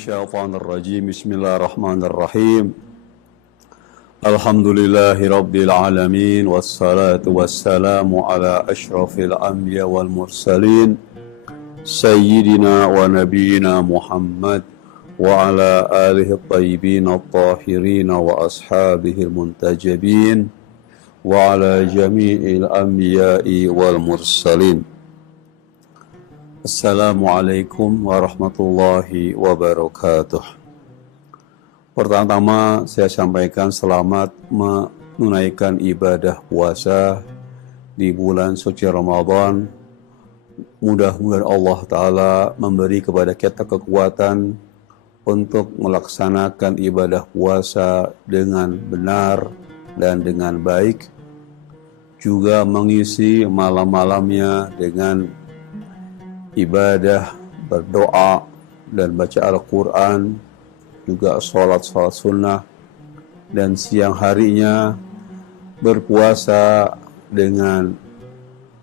Minasyaitonirrajim. Bismillahirrahmanirrahim. Alhamdulillahi rabbil alamin wassalatu wassalamu ala asyrafil anbiya wal mursalin sayyidina wa nabiyyina Muhammad wa ala alihi at-tayyibin at-tahirin wa ashabihi al-muntajabin wa ala jami'il anbiya'i wal mursalin. Assalamualaikum warahmatullahi wabarakatuh. Pertama-tama saya sampaikan selamat menunaikan ibadah puasa di bulan suci Ramadan. Mudah-mudahan Allah Ta'ala memberi kepada kita kekuatan untuk melaksanakan ibadah puasa dengan benar dan dengan baik. Juga mengisi malam-malamnya dengan ibadah, berdoa, dan baca Al-Quran, juga sholat sunnah, dan siang harinya berpuasa dengan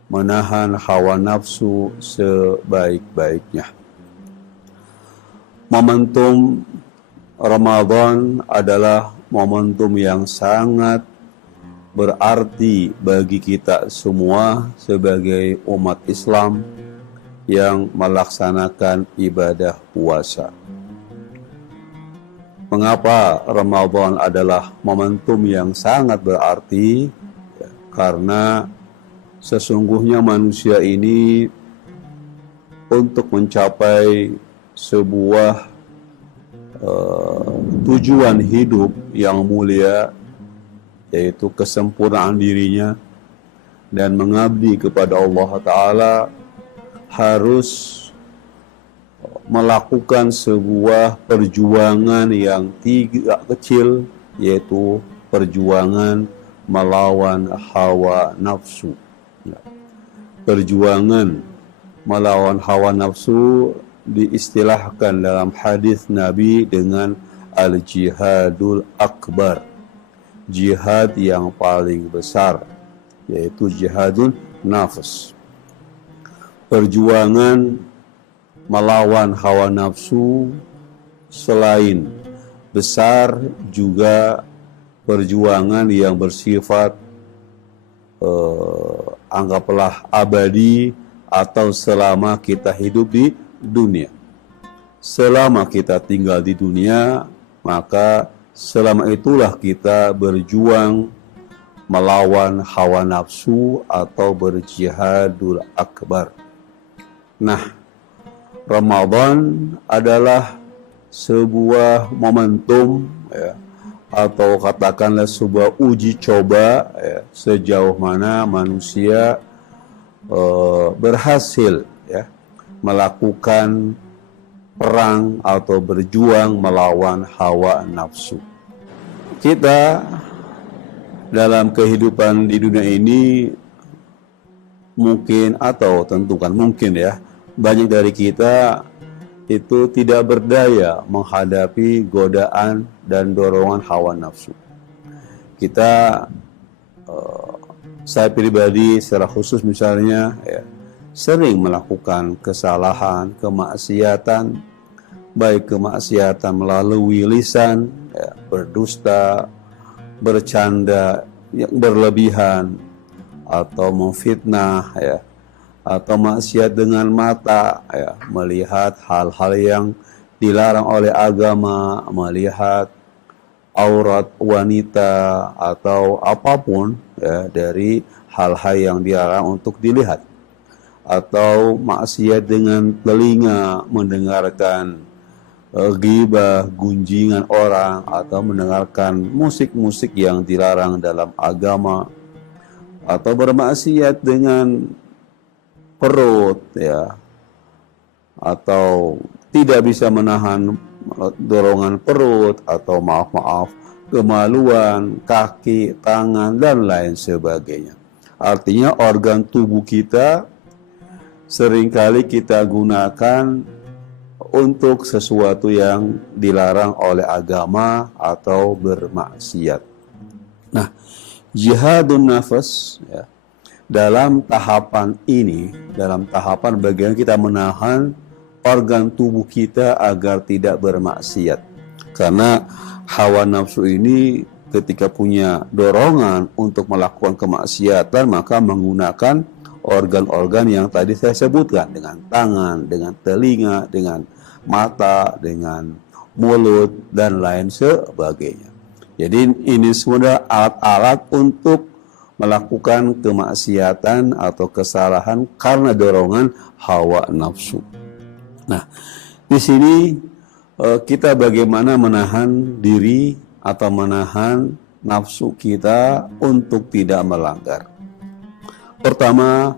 menahan hawa nafsu sebaik-baiknya. Momentum Ramadan adalah momentum yang sangat berarti bagi kita semua sebagai umat Islam yang melaksanakan ibadah puasa. Mengapa Ramadan adalah momentum yang sangat berarti? Ya, karena sesungguhnya manusia ini untuk mencapai sebuah tujuan hidup yang mulia, yaitu kesempurnaan dirinya dan mengabdi kepada Allah Ta'ala, harus melakukan sebuah perjuangan yang tidak kecil, yaitu perjuangan melawan hawa nafsu. Perjuangan melawan hawa nafsu diistilahkan dalam hadis Nabi dengan al-jihadul akbar, jihad yang paling besar, yaitu jihadun nafs. Perjuangan melawan hawa nafsu selain besar juga perjuangan yang bersifat anggaplah abadi atau selama kita hidup di dunia. Selama kita tinggal di dunia, maka selama itulah kita berjuang melawan hawa nafsu atau berjihadul akbar. Nah, Ramadan adalah sebuah momentum, ya, atau katakanlah sebuah uji coba, ya, sejauh mana manusia berhasil, ya, melakukan perang atau berjuang melawan hawa nafsu. Kita dalam kehidupan di dunia ini mungkin, atau tentukan mungkin, ya, banyak dari kita itu tidak berdaya menghadapi godaan dan dorongan hawa nafsu. Saya pribadi secara khusus misalnya, ya, sering melakukan kesalahan, kemaksiatan, baik kemaksiatan melalui lisan, ya, berdusta, bercanda yang berlebihan, atau memfitnah, ya, atau maksiat dengan mata, ya, melihat hal-hal yang dilarang oleh agama, melihat aurat wanita atau apapun, ya, dari hal-hal yang dilarang untuk dilihat, atau maksiat dengan telinga, mendengarkan ghibah, gunjingan orang, atau mendengarkan musik-musik yang dilarang dalam agama, atau bermaksiat dengan perut, ya, atau tidak bisa menahan dorongan perut, atau maaf kemaluan, kaki, tangan, dan lain sebagainya. Artinya organ tubuh kita seringkali kita gunakan untuk sesuatu yang dilarang oleh agama atau bermaksiat. Nah, jihadun nafas, ya, dalam tahapan ini, dalam tahapan bagian kita menahan organ tubuh kita agar tidak bermaksiat. Karena hawa nafsu ini ketika punya dorongan untuk melakukan kemaksiatan, maka menggunakan organ-organ yang tadi saya sebutkan, dengan tangan, dengan telinga, dengan mata, dengan mulut, dan lain sebagainya. Jadi ini semua alat-alat untuk melakukan kemaksiatan atau kesalahan karena dorongan hawa nafsu. Nah, di sini kita bagaimana menahan diri atau menahan nafsu kita untuk tidak melanggar. Pertama,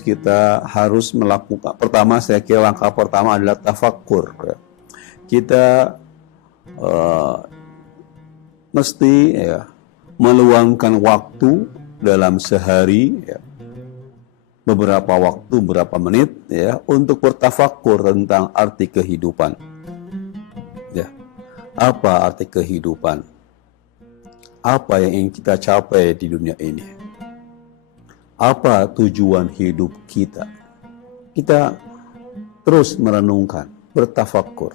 kita harus melakukan. Pertama, saya kira langkah pertama adalah tafakkur. Kita mesti meluangkan waktu dalam sehari, beberapa waktu, beberapa menit, untuk bertafakkur tentang arti kehidupan. Apa arti kehidupan? Apa yang ingin kita capai di dunia ini? Apa tujuan hidup kita? Kita terus merenungkan, bertafakkur.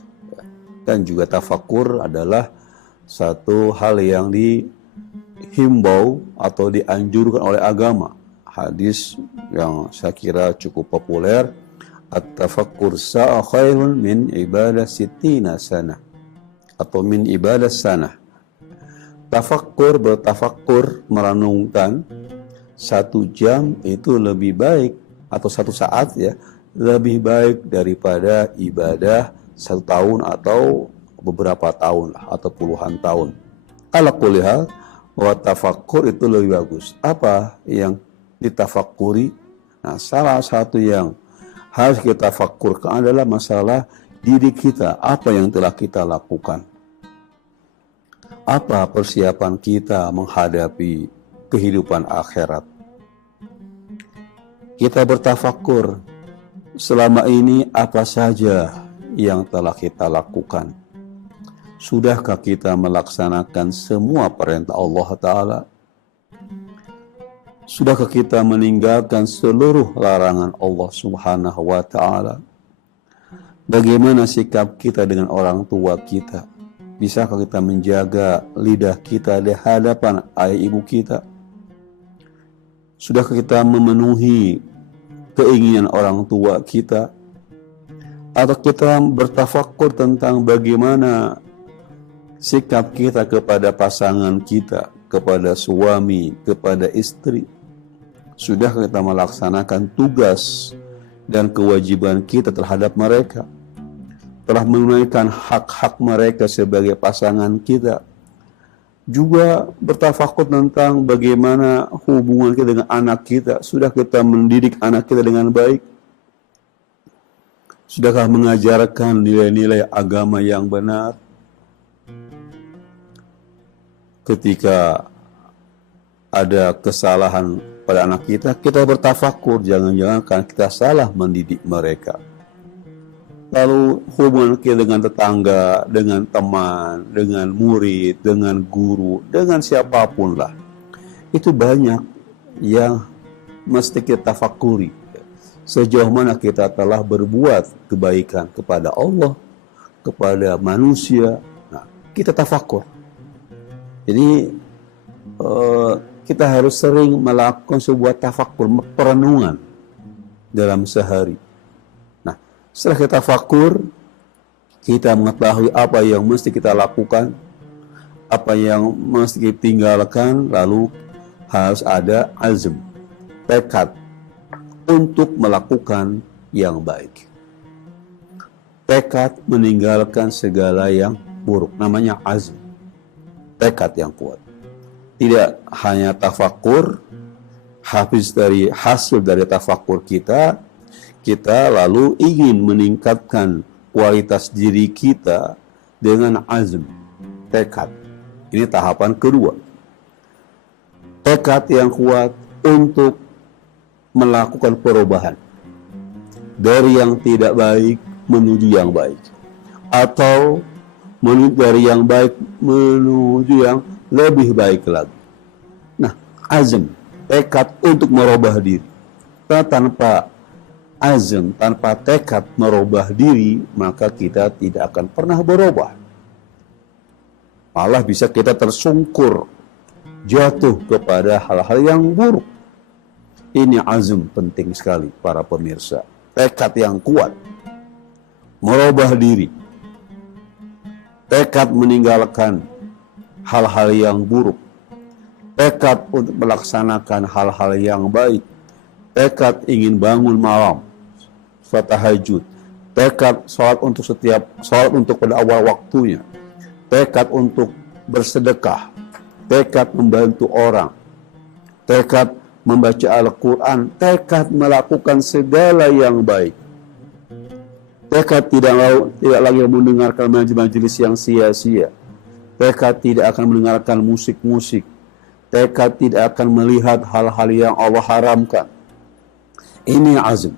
Dan juga tafakkur adalah satu hal yang dihimbau atau dianjurkan oleh agama. Hadis yang saya kira cukup populer, at-tafakkur sa'a khairun min ibadah sittina sanah, atau min ibadah sanah. Bertafakkur, merenungkan 1 jam itu lebih baik, atau 1 saat lebih baik daripada ibadah 1 tahun atau beberapa tahun atau puluhan tahun. Ala kulli hal, wa tafakkur itu lebih bagus. Apa yang ditafakuri? Nah, salah satu yang harus kita tafakkurkan adalah masalah diri kita. Apa yang telah kita lakukan? Apa persiapan kita menghadapi kehidupan akhirat? Kita bertafakkur, selama ini apa saja yang telah kita lakukan? Sudahkah kita melaksanakan semua perintah Allah Ta'ala? Sudahkah kita meninggalkan seluruh larangan Allah Subhanahu wa Ta'ala? Bagaimana sikap kita dengan orang tua kita? Bisakah kita menjaga lidah kita di hadapan ayah ibu kita? Sudahkah kita memenuhi keinginan orang tua kita? Atau kita bertafakkur tentang bagaimana sikap kita kepada pasangan kita, kepada suami, kepada istri? Sudah kita melaksanakan tugas dan kewajiban kita terhadap mereka? Telah menunaikan hak-hak mereka sebagai pasangan kita? Juga bertafakkur tentang bagaimana hubungan kita dengan anak kita. Sudah kita mendidik anak kita dengan baik? Sudahkah mengajarkan nilai-nilai agama yang benar? Ketika ada kesalahan pada anak kita, kita bertafakkur, jangan-jangan kan kita salah mendidik mereka. Lalu hubungan kita dengan tetangga, dengan teman, dengan murid, dengan guru, dengan siapapun lah, itu banyak yang mesti kita tafakuri. Sejauh mana kita telah berbuat kebaikan kepada Allah, kepada manusia. Nah, kita tafakkur. Jadi kita harus sering melakukan sebuah tafakkur, perenungan dalam sehari. Nah, setelah kita tafakkur, kita mengetahui apa yang mesti kita lakukan, apa yang mesti kita tinggalkan, lalu harus ada azm, tekad untuk melakukan yang baik. Tekad meninggalkan segala yang buruk, namanya azm. Tekad yang kuat. Tidak hanya tafakkur, hasil dari tafakkur kita lalu ingin meningkatkan kualitas diri kita dengan azm, tekad. Ini tahapan kedua. Tekad yang kuat untuk melakukan perubahan dari yang tidak baik menuju yang baik, atau dari yang baik menuju yang lebih baik lagi. Nah, azm, tekad untuk merubah diri. Tanpa azam, tanpa tekad merubah diri, maka kita tidak akan pernah berubah. Malah bisa kita tersungkur, jatuh kepada hal-hal yang buruk. Ini azam penting sekali para pemirsa. Tekad yang kuat, merubah diri, tekad meninggalkan hal-hal yang buruk, tekad untuk melaksanakan hal-hal yang baik, tekad ingin bangun malam, sholat tahajud, tekad sholat untuk pada awal waktunya, tekad untuk bersedekah, tekad membantu orang, tekad membaca Al-Quran, tekad melakukan segala yang baik, tekad tidak lagi mendengarkan majelis yang sia-sia, tekad tidak akan mendengarkan musik-musik, tekad tidak akan melihat hal-hal yang Allah haramkan. Ini azam.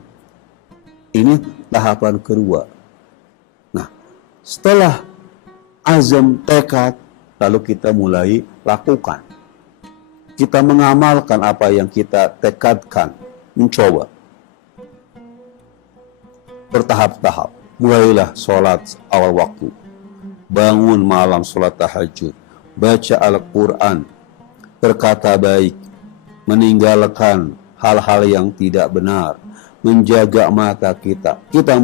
Ini tahapan kedua. Nah, setelah azam, tekad, lalu kita mulai lakukan. Kita mengamalkan apa yang kita tekadkan, mencoba. Bertahap-tahap. Mulailah sholat awal waktu. Bangun malam sholat tahajud. Baca Al-Quran. Berkata baik. Meninggalkan hal-hal yang tidak benar. Menjaga mata kita. Kita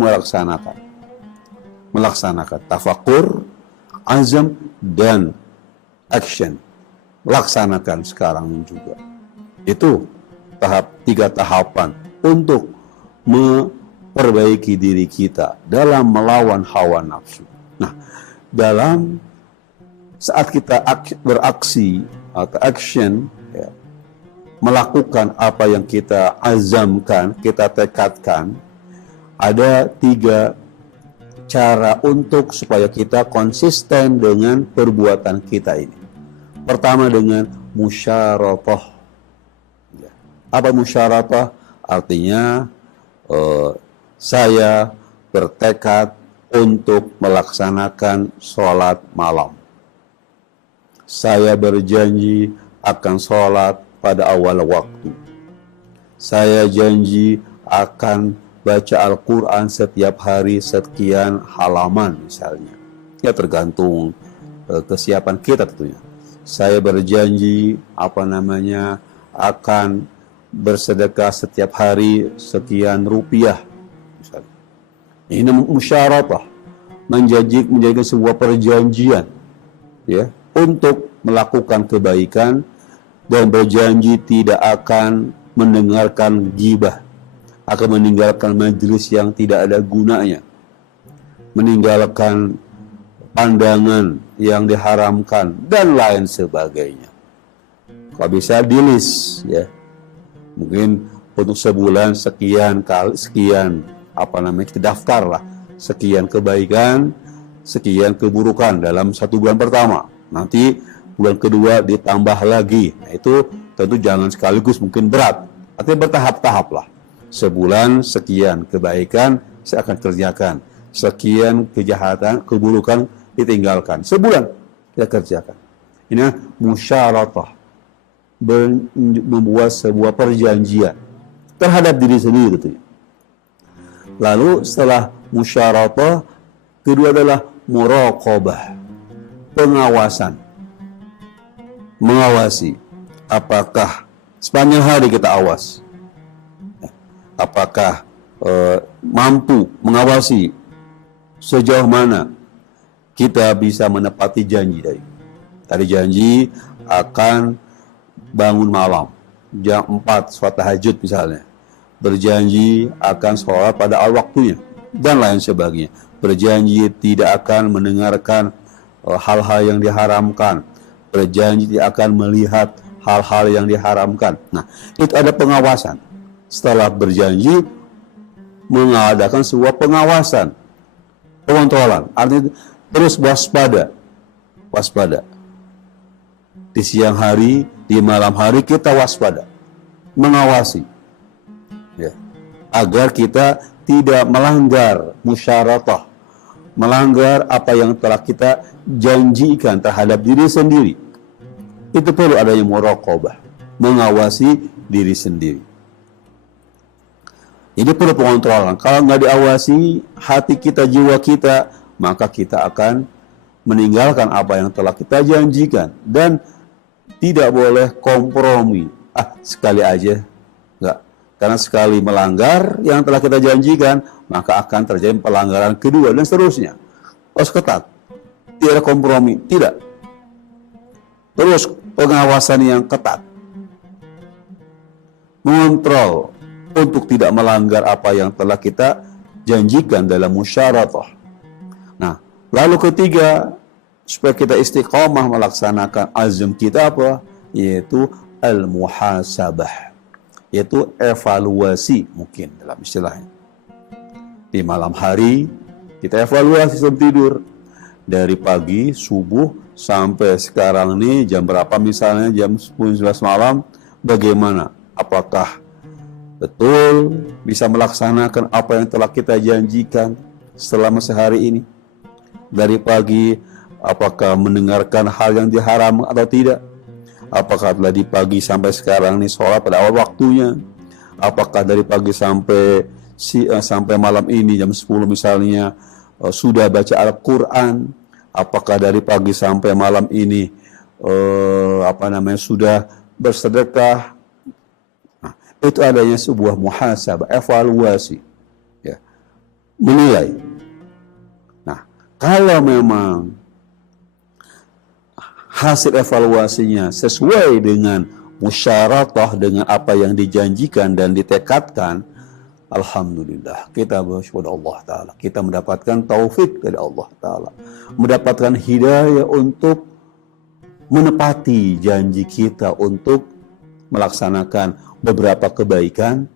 melaksanakan tafakur, azam, dan action. Laksanakan sekarang juga. Itu tiga tahapan untuk memperbaiki diri kita dalam melawan hawa nafsu. Nah, dalam saat kita beraksi atau action, ya, melakukan apa yang kita azamkan, kita tekadkan, ada 3 cara untuk supaya kita konsisten dengan perbuatan kita ini. Pertama dengan musyaratah. Apa musyaratah? Artinya saya bertekad untuk melaksanakan sholat malam. Saya berjanji akan sholat pada awal waktu. Saya janji akan baca Al-Quran setiap hari sekian halaman misalnya. Ya tergantung kesiapan kita tentunya. Saya berjanji akan bersedekah setiap hari sekian rupiah misalnya. Ini musyaratah, menjadikan sebuah perjanjian, ya, untuk melakukan kebaikan dan berjanji tidak akan mendengarkan ghibah, akan meninggalkan majelis yang tidak ada gunanya, meninggalkan pandangan yang diharamkan dan lain sebagainya. Kalau bisa di-list, ya. Mungkin untuk sebulan sekian kita daftar lah, sekian kebaikan, sekian keburukan dalam 1 bulan pertama. Nanti bulan kedua ditambah lagi. Nah, itu tentu jangan sekaligus, mungkin berat. Artinya bertahap-tahap lah. Sebulan sekian kebaikan saya akan kerjakan, sekian kejahatan, keburukan ditinggalkan. Sebulan kita kerjakan. Ini musyaratah, membuat sebuah perjanjian terhadap diri sendiri gitu. Lalu setelah musyaratah, kedua adalah muraqabah, pengawasan. Mengawasi apakah sepanjang hari kita awas, apakah mampu mengawasi sejauh mana kita bisa menepati janji tadi janji akan bangun malam jam 4 sholat tahajud misalnya, berjanji akan sholat pada awal waktunya dan lain sebagainya, berjanji tidak akan mendengarkan hal-hal yang diharamkan, berjanji tidak akan melihat hal-hal yang diharamkan. Nah, itu ada pengawasan. Setelah berjanji, mengadakan sebuah pengawasan, pengontrolan. Artinya terus waspada. Di siang hari, di malam hari kita waspada, mengawasi, ya, agar kita tidak melanggar musyaratah, melanggar apa yang telah kita janjikan terhadap diri sendiri. Itu perlu adanya muraqabah, mengawasi diri sendiri. Jadi perlu pengontrolan. Kalau nggak diawasi hati kita, jiwa kita, maka kita akan meninggalkan apa yang telah kita janjikan. Dan tidak boleh kompromi. Sekali aja. Nggak. Karena sekali melanggar yang telah kita janjikan, maka akan terjadi pelanggaran kedua dan seterusnya. Harus ketat. Tidak ada kompromi. Tidak. Terus pengawasan yang ketat. Mengontrol untuk tidak melanggar apa yang telah kita janjikan dalam musyaratah. Nah, lalu ketiga, supaya kita istiqamah melaksanakan azam kita apa? Yaitu al-muhasabah. Yaitu evaluasi mungkin dalam istilahnya. Di malam hari, kita evaluasi sebelum tidur. Dari pagi, subuh, sampai sekarang ini jam berapa misalnya, jam 10-11 malam, bagaimana? Apakah betul bisa melaksanakan apa yang telah kita janjikan selama sehari ini? Dari pagi, apakah mendengarkan hal yang diharam atau tidak? Apakah dari pagi sampai sekarang ini sholat pada awal waktunya? Apakah dari pagi sampai malam ini jam 10 misalnya sudah baca Al-Quran? Apakah dari pagi sampai malam ini sudah bersedekah? Nah, itu adanya sebuah muhasabah, evaluasi, ya, menilai. Nah, kalau memang hasil evaluasinya sesuai dengan musyaratah, dengan apa yang dijanjikan dan ditekadkan, alhamdulillah, kita bersyukur Allah Ta'ala. Kita mendapatkan taufik dari Allah Ta'ala. Mendapatkan hidayah untuk menepati janji kita untuk melaksanakan beberapa kebaikan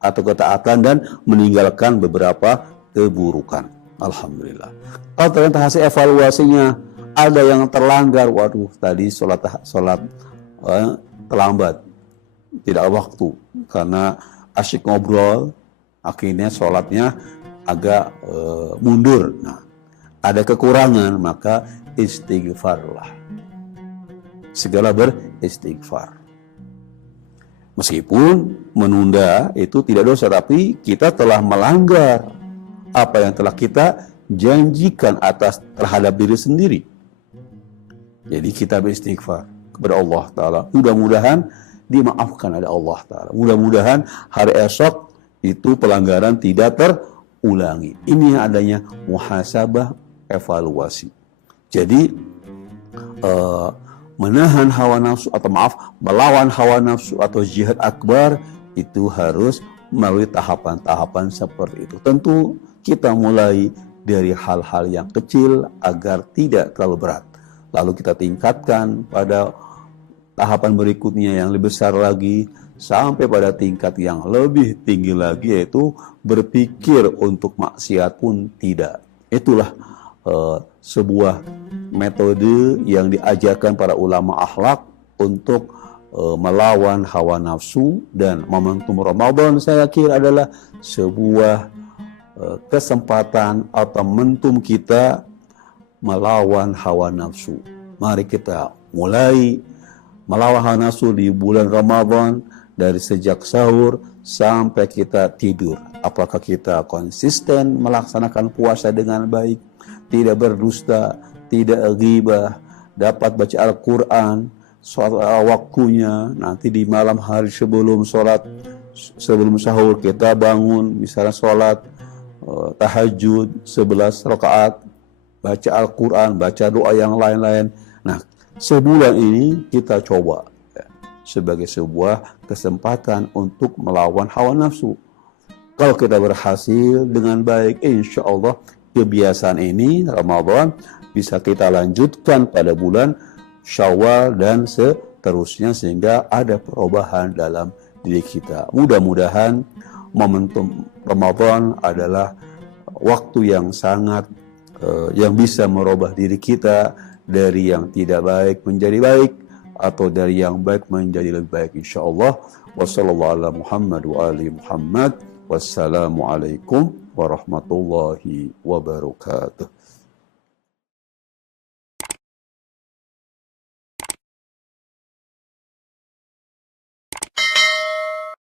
atau ketaatan dan meninggalkan beberapa keburukan. Alhamdulillah. Kalau ternyata hasil evaluasinya ada yang terlanggar, waduh, tadi sholat terlambat, tidak waktu, karena asyik ngobrol, akhirnya sholatnya agak mundur. Nah, ada kekurangan, maka istighfarlah. Segala beristighfar. Meskipun menunda itu tidak dosa, tapi kita telah melanggar apa yang telah kita janjikan terhadap diri sendiri. Jadi kita beristighfar kepada Allah Ta'ala. Mudah-mudahan dimaafkan oleh Allah Ta'ala. Mudah-mudahan hari esok itu pelanggaran tidak terulangi. Ini yang adanya muhasabah, evaluasi. Jadi menahan hawa nafsu melawan hawa nafsu atau jihad akbar itu harus melalui tahapan-tahapan seperti itu. Tentu kita mulai dari hal-hal yang kecil agar tidak terlalu berat. Lalu kita tingkatkan pada tahapan berikutnya yang lebih besar lagi, sampai pada tingkat yang lebih tinggi lagi, yaitu berpikir untuk maksiat pun tidak. Itulah sebuah metode yang diajarkan para ulama akhlak untuk melawan hawa nafsu. Dan momentum Ramadan saya kira adalah sebuah kesempatan atau momentum kita melawan hawa nafsu. Mari kita mulai melawan hawa nafsu di bulan Ramadan, dari sejak sahur sampai kita tidur. Apakah kita konsisten melaksanakan puasa dengan baik, tidak berdusta, tidak ghibah, dapat baca Al-Quran, sholat waktunya, nanti di malam hari sebelum sahur kita bangun, misalnya sholat tahajud 11 rakaat, baca Al-Quran, baca doa yang lain-lain. Nah, sebulan ini kita coba sebagai sebuah kesempatan untuk melawan hawa nafsu. Kalau kita berhasil dengan baik, insya Allah kebiasaan ini Ramadan bisa kita lanjutkan pada bulan Syawal dan seterusnya, sehingga ada perubahan dalam diri kita. Mudah-mudahan momentum Ramadan adalah waktu yang sangat yang bisa merubah diri kita dari yang tidak baik menjadi baik, atau dari yang baik menjadi lebih baik, insyaallah. Wassallallahu ala Muhammad wa ali Muhammad. Wassalamualaikum warahmatullahi wabarakatuh.